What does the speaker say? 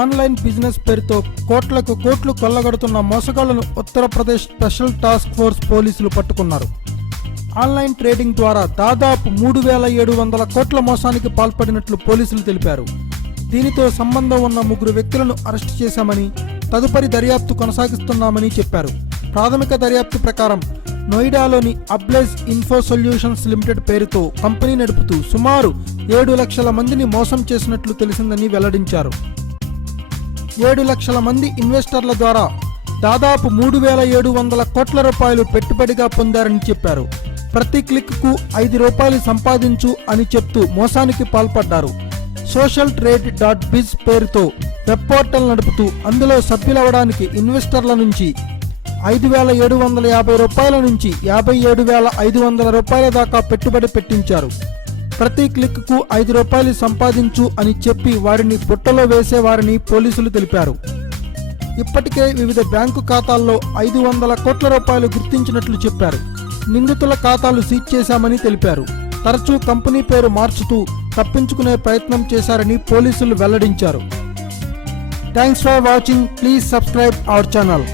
Online business పేరుతో కోట్లకు కోట్లు కొల్లగొడుతున్న మోసగాళ్లను ఉత్తరప్రదేశ్ స్పెషల్ టాస్క్ ఫోర్స్ పోలీసులు పట్టుకున్నారు. ఆన్లైన్ ట్రేడింగ్ ద్వారా దాదాపు 3,700 కోట్ల మోసానికి పాల్పడినట్లు పోలీసులు తెలిపారు. దీనితో సంబంధం ఉన్న 3 వ్యక్తులను అరెస్టు చేశామని, తదుపరి దర్యాప్తు కొనసాగిస్తున్నామని చెప్పారు. ప్రాథమిక దర్యాప్తు ప్రకారం నోయిడాలోని అబ్లెజ్ ఇన్ఫో సొల్యూషన్స్ లిమిటెడ్ పేరుతో కంపెనీ నడుపుతూ సుమారు 7 లక్షల మందిని మోసం చేసినట్లు తెలిసిందని వెల్లడించారు. 7 లక్షల మంది ఇన్వెస్టర్ల ద్వారా దాదాపు 3,700 కోట్ల రూపాయలు పెట్టుబడిగా పొందారని చెప్పారు. ప్రతి క్లిక్కు 5 రూపాయలు సంపాదించు అని చెప్తూ మోసానికి పాల్పడ్డారు. సోషల్ ట్రేడ్ .biz పేరుతో వెబ్ పోర్టల్ నడుపుతూ అందులో సభ్యులవడానికి ఇన్వెస్టర్ల నుంచి 5,750 రూపాయల నుంచి 57,500 రూపాయల దాకా పెట్టుబడి పెట్టించారు. ప్రతి క్లిక్కు 5 రూపాయలు సంపాదించు అని చెప్పి వారిని బుట్టలో వేసేవారని పోలీసులు తెలిపారు. ఇప్పటికే వివిధ బ్యాంకు ఖాతాల్లో 500 కోట్ల రూపాయలు గుర్తించినట్లు చెప్పారు. నిందితుల ఖాతాలు సీజ్ చేశామని తెలిపారు. తరచూ కంపెనీ పేరు మార్చుతూ తప్పించుకునే ప్రయత్నం చేశారని పోలీసులు వెల్లడించారు. Thanks for watching. Please subscribe our channel.